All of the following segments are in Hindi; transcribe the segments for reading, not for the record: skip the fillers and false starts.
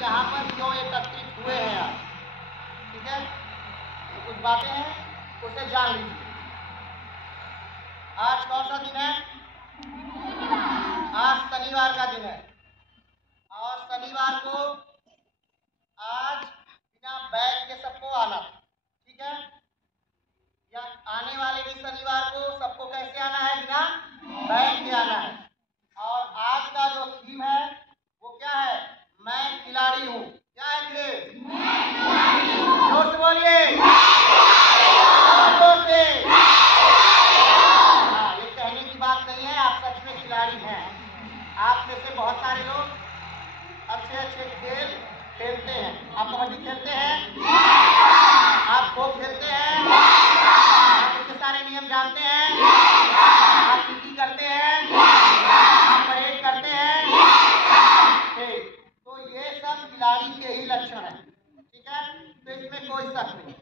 यहाँ पर क्यों एकत्रित हुए हैं आप, ठीक है। तो कुछ बातें हैं उसे जान लीजिए। आज कौन सा दिन है? आज शनिवार का दिन है और शनिवार को आज बिना बैग के सबको आना, ठीक है। या आने वाले भी शनिवार को सबको कैसे आना है? बिना बैग के आना है। और आज का जो थीम है वो क्या है? मैं खिलाड़ी हूँ। क्या है थीम? जोर से बोलिए। हाँ, ये कहने की बात नहीं है, आप सच में खिलाड़ी हैं। आप में से बहुत सारे लोग अच्छे अच्छे खेल खेलते हैं। आप कबड्डी खेलते हैं, आप खो खेलते हैं, आप इतने सारे नियम जानते हैं, आप पीटी करते हैं, आप परेड करते हैं, ठीक। तो ये सब खिलाड़ी के ही लक्षण है, ठीक है। तो इसमें कोई शक नहीं।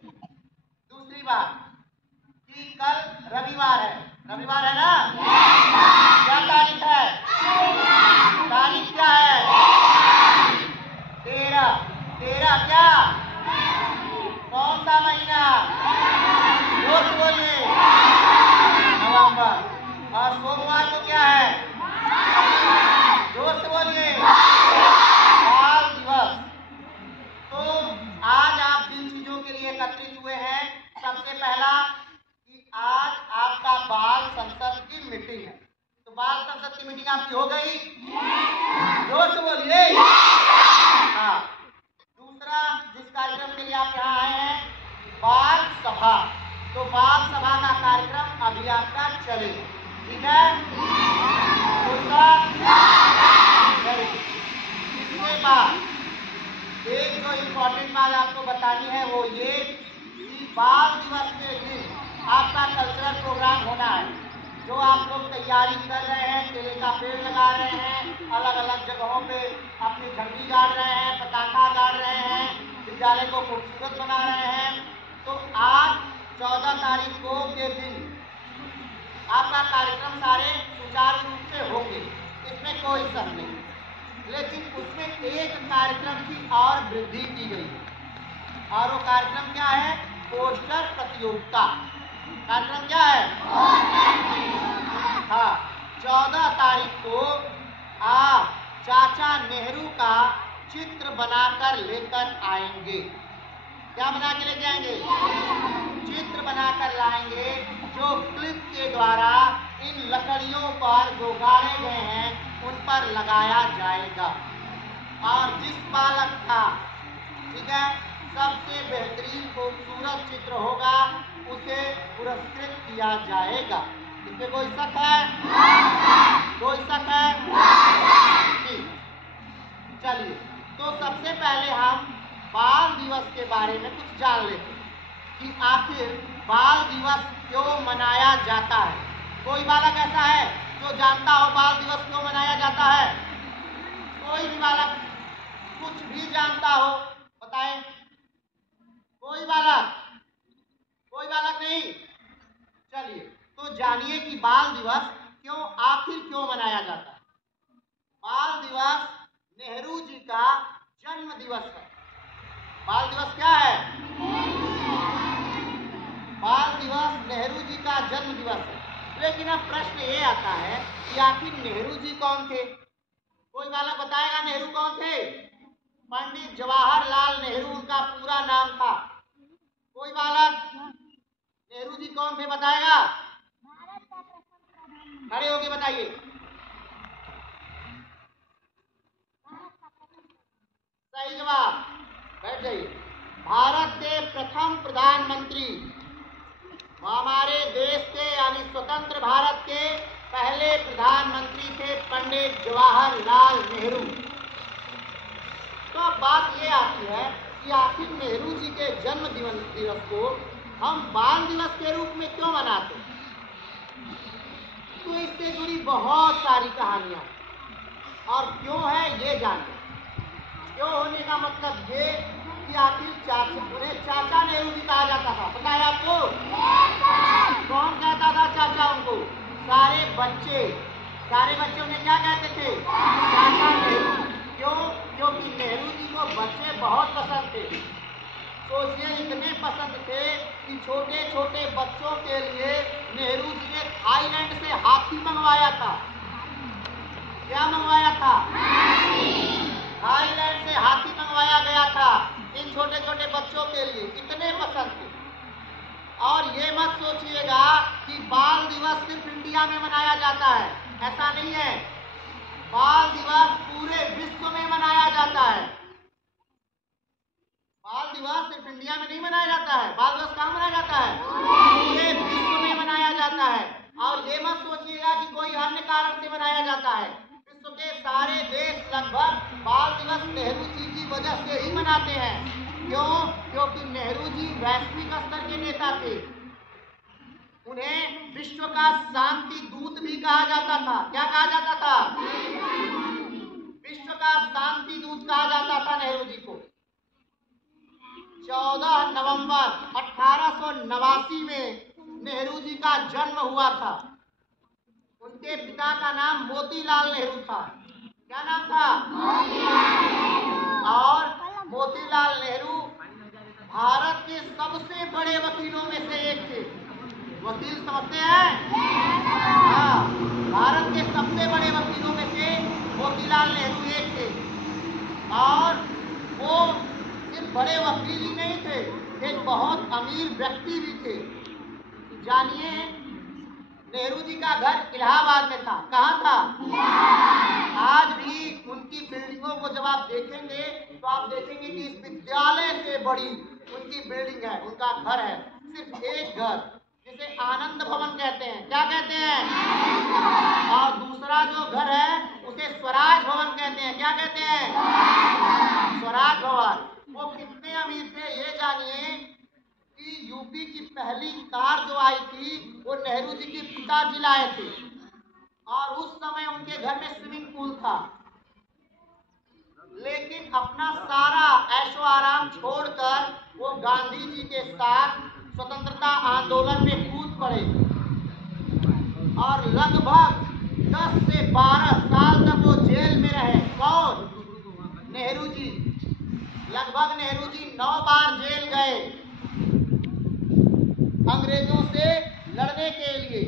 दूसरी बात कि कल रविवार है। रविवार है ना? क्या तारीख है? तारीख क्या है? 13। 13 क्या? कौन सा महीना? जोर से बोलिए। नवंबर। और सोमवार को क्या है? जोर से बोलिए। बाल दिवस। तो आज आप जिन चीजों के लिए एकत्रित हुए हैं, सबसे पहला कि आज आपका बाल संसद की मीटिंग है। तो बाल संसद की मीटिंग आपकी हो गई? जोर से बोलिए। हाँ। दूसरा जिस कार्यक्रम के लिए आप यहाँ आए हैं, बाल सभा। तो बाल सभा का कार्यक्रम अभी आपका चलेगा, ठीक है। दूसरा इसके बाद एक जो इम्पोर्टेंट बात आपको बतानी है वो ये कि बाल दिवस के दिन आपका कल्चरल प्रोग्राम होना है। जो आप लोग तैयारी कर रहे हैं, केले का पेड़ लगा रहे हैं, अलग अलग जगहों पे अपनी झंडी गाड़ रहे हैं, पताका गाड़ रहे हैं, विद्यालय को खूबसूरत बना रहे हैं, तो आज 14 तारीख को के दिन आपका कार्यक्रम सारे सुचारू रूप से होंगे, इसमें कोई शक नहीं। लेकिन उसमें एक कार्यक्रम की और वृद्धि की गई है और वो कार्यक्रम क्या है? पोस्टर प्रतियोगिता। कार्यक्रम क्या है? हाँ, 14 तारीख को आप चाचा नेहरू का चित्र बनाकर लेकर आएंगे। क्या बना के लेके आएंगे? चित्र बनाकर लाएंगे जो क्लिप के द्वारा इन लकड़ियों पर जो गाड़े गए हैं उन पर लगाया जाएगा। और जिस बालक का, ठीक है, सबसे बेहतरीन खूबसूरत चित्र होगा उसे पुरस्कृत किया जाएगा। इसमें कोई शक है? कोई शक है? ठीक, चलिए। तो सबसे पहले हम बाल दिवस के बारे में कुछ जान लेते हैं कि आखिर बाल दिवस क्यों मनाया जाता है। कोई बालक ऐसा है जो जानता हो बाल दिवस क्यों मनाया जाता है? कोई भी बालक कुछ भी जानता हो बताएं। कोई बालक? कोई बालक नहीं? चलिए तो जानिए कि बाल दिवस आखिर क्यों मनाया जाता है। बाल दिवस नेहरू जी का जन्म दिवस है। बाल दिवस क्या है? बाल दिवस नेहरू जी का जन्म दिवस है। लेकिन अब प्रश्न ये आता है कि आखिर नेहरू जी कौन थे? कोई बालक बताएगा नेहरू कौन थे? पंडित जवाहरलाल नेहरू उनका पूरा नाम था। कोई बालक नेहरू जी कौन थे बताएगा? खड़े होके बताइए। सही जवाब, बैठ जाइए। भारत के प्रथम प्रधानमंत्री, हमारे देश के यानी स्वतंत्र भारत के पहले प्रधानमंत्री थे पंडित जवाहरलाल नेहरू। तो अब बात ये आती है कि आखिर नेहरू जी के जन्म दिवस को हम बाल दिवस के रूप में क्यों मनाते हैं? तो इससे जुड़ी बहुत सारी कहानियां और क्यों है ये जानिए। क्यों होने का मतलब ये कि आखिर उन्हें चाचा नेहरू जी कहा जाता था। पता है आपको? कौन कहता था चाचा उनको? सारे बच्चे उन्हें क्या कहते थे? चाचा नेहरू। क्यों? क्योंकि नेहरू जी को सोचिए इतने पसंद थे कि छोटे छोटे बच्चों के लिए नेहरू जी ने थाईलैंड से हाथी मंगवाया था। क्या मंगवाया था? थाईलैंड से हाथी मंगवाया गया था इन छोटे छोटे बच्चों के लिए, इतने पसंद थे। और ये मत सोचिएगा कि बाल दिवस सिर्फ इंडिया में मनाया जाता है, ऐसा नहीं है। बाल दिवस पूरे विश्व में मनाया जाता है। बाल दिवस सिर्फ इंडिया में नहीं मनाया जाता है, बाल दिवस कहाँ मनाया जाता है? पूरे विश्व में मनाया जाता है। और ये मत सोचिएगा कि कोई अन्य कारण से मनाया जाता है। विश्व के सारे देश लगभग बाल दिवस नेहरू जी की वजह से ही मनाते हैं। क्यों? क्योंकि नेहरू जी वैश्विक स्तर के नेता थे। उन्हें विश्व का शांति दूत भी कहा जाता था। क्या कहा जाता था? विश्व का शांति दूत कहा जाता था नेहरू जी को। 14 नवंबर 1889 में नेहरू जी का जन्म हुआ था। उनके पिता का नाम मोतीलाल नेहरू था। क्या नाम था? और मोतीलाल नेहरू भारत के सबसे बड़े वकीलों में से एक थे। वकील समझते हैं? हाँ, भारत के सबसे बड़े वकीलों में से मोतीलाल नेहरू एक थे। और वो सिर्फ बड़े वकील ही नहीं थे, एक बहुत अमीर व्यक्ति भी थे। जानिए, नेहरू जी का घर इलाहाबाद में था। कहाँ था? आज भी उनकी बिल्डिंगों को जब आप देखेंगे तो आप देखेंगे कि इस विद्यालय से बड़ी उनकी बिल्डिंग है, उनका घर है। सिर्फ एक घर, जिसे आनंद भवन कहते हैं। क्या कहते हैं? और दूसरा जो घर है उसे स्वराज भवन कहते हैं। क्या कहते हैं? स्वराज भवन। वो कितने अमीर थे ये जानिए कि यूपी की पहली कार जो आई थी वो नेहरू जी के पिताजी लाए थे। और उस समय उनके घर में स्विमिंग पूल था। लेकिन अपना सारा ऐशो आराम छोड़कर वो गांधी जी के साथ स्वतंत्रता आंदोलन में कूद पड़े और लगभग 10 से 12 साल तक वो जेल में रहे। कौन? नेहरू जी। लगभग नेहरू जी 9 बार जेल गए अंग्रेजों से लड़ने के लिए,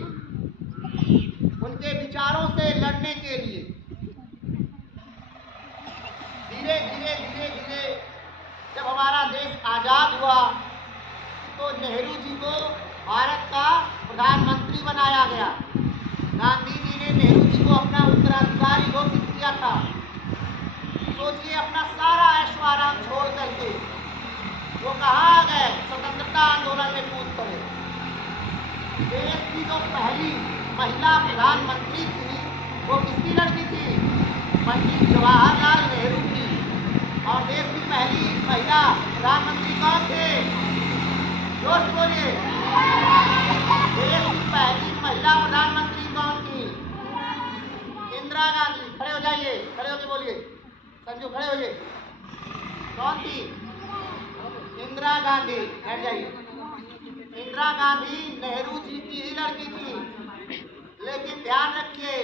उनके विचारों से लड़ने के लिए। धीरे धीरे जब हमारा देश आजाद हुआ तो नेहरू जी को भारत का प्रधानमंत्री बनाया गया। गांधी जी ने नेहरू जी को अपना उत्तराधिकारी घोषित किया था। सोचिए, अपना सारा ऐशो आराम छोड़ करके वो कहाँ आ गए? स्वतंत्रता आंदोलन में कूद पड़े। देश की जो पहली महिला प्रधानमंत्री थी वो किसकी लड़की थी? पंडित जवाहरलाल नेहरू की। और देश की पहली महिला प्रधानमंत्री कौन थे? जोश बोलिए। देश की पहली महिला प्रधानमंत्री कौन थी? इंदिरा गांधी। खड़े हो जाइए, खड़े होके बोलिए। संजू खड़े होइए। कौन थी? इंदिरा गांधी। बैठ जाइए। इंदिरा गांधी नेहरू जी की ही लड़की थी। लेकिन ध्यान रखिए,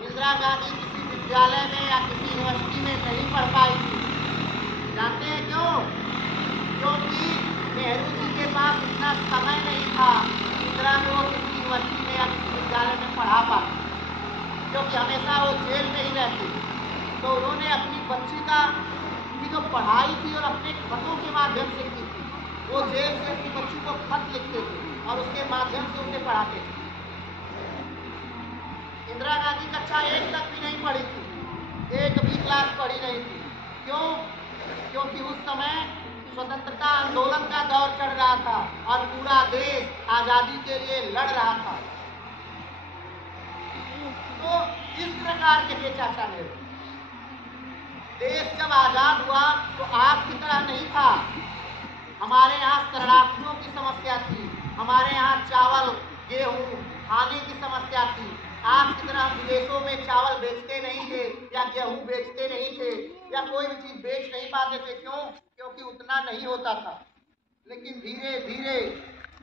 इंदिरा गांधी किसी विद्यालय में या किसी यूनिवर्सिटी में नहीं पढ़ पाई थी। जानते हैं क्यों? क्योंकि नेहरू जी के पास इतना समय नहीं था इंदिरा को किसी यूनिवर्सिटी में या किसी विद्यालय में पढ़ा पाती, क्योंकि हमेशा वो जेल में ही रहती। तो उन्होंने अपनी बच्ची की जो पढ़ाई थी और अपने खतों के माध्यम से की थी। वो जेल से अपनी बच्ची को खत लिखते थे और उसके माध्यम से उसे पढ़ाते थे। इंदिरा गांधी कक्षा 1 तक भी नहीं पढ़ी थी, 1 भी क्लास पढ़ी नहीं थी। क्यों? क्योंकि उस समय स्वतंत्रता आंदोलन का दौर चल रहा था और पूरा देश आजादी के लिए लड़ रहा था। तो इस प्रकार के थे चाचा नेहरू। देश जब आजाद हुआ तो आज की तरह नहीं था। हमारे यहाँ शरणार्थियों की समस्या थी, हमारे यहाँ चावल गेहूँ खाने की समस्या थी। आज की तरह विदेशों में चावल बेचते नहीं थे या गेहूँ बेचते नहीं थे या कोई भी चीज बेच नहीं पाते थे। क्यों? क्योंकि उतना नहीं होता था। लेकिन धीरे धीरे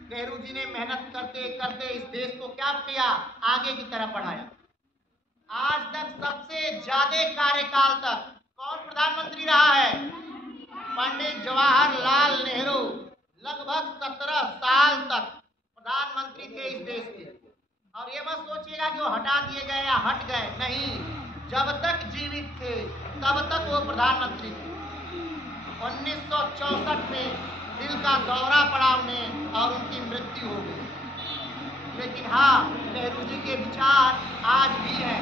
नेहरू जी ने मेहनत करते करते इस देश को क्या किया? आगे की तरफ बढ़ाया। आज तक सबसे ज्यादा कार्यकाल तक कौन प्रधानमंत्री रहा है? पंडित जवाहरलाल नेहरू। लगभग 17 साल तक प्रधानमंत्री थे इस देश के। और ये मत सोचिएगा कि वो हटा दिए गए या हट गए, नहीं, जब तक जीवित थे तब तक वो प्रधानमंत्री थे। 1964 में दिल का दौरा पड़ा उन्हें और उनकी मृत्यु हो गई। लेकिन हाँ, नेहरू जी के विचार आज भी हैं।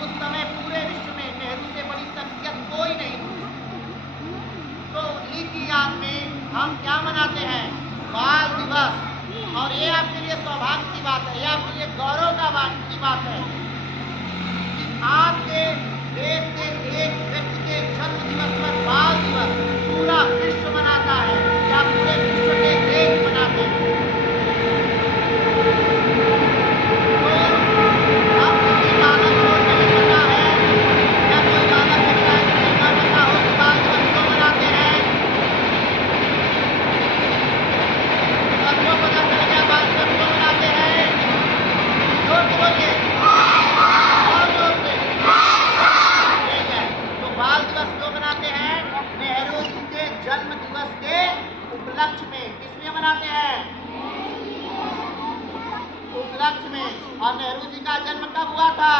उस समय पूरे विश्व में नेहरू से बड़ी शख्सियत कोई नहीं थी। तो उन्हीं की याद में हम क्या मनाते हैं? बाल दिवस। और ये आपके लिए सौभाग्य की बात है, ये आपके लिए गौरव की बात है कि आपके देश के एक व्यक्ति के जन्म दिवस पर बाल दिवस पूरा विश्व मनाता है या पूरे विश्व के देश मनाते हैं। तो अब किसी बालक को नहीं पता है या कोई बालक कहता है कि ना पता हो कि बाल दिवस क्यों मनाते हैं? सबको पता चल गया बाल दिवस क्यों मनाते हैं? जोर से बोलिए, और जोर से। ठीक है, तो बाल दिवस क्यों मनाते हैं? नेहरू जी के जन्म दिवस के उपलक्ष्य में। किस लिए मनाते हैं? उपलक्ष्य में। और नेहरू जी का जन्म कब हुआ था?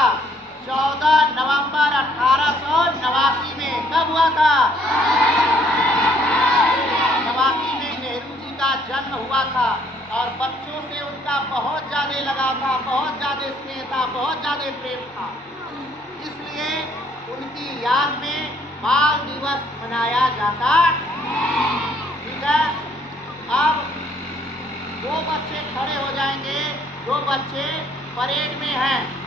14 नवंबर 1889 में। कब हुआ था? 89 में नेहरू जी का जन्म हुआ था। और बच्चों से उनका बहुत ज्यादा लगाव था, बहुत ज्यादा स्नेह था, बहुत ज्यादा प्रेम था। इसलिए उनकी याद में बाल दिवस मनाया जाता। ठीक है, अब वो बच्चे खड़े हो जाएंगे जो बच्चे परेड में हैं।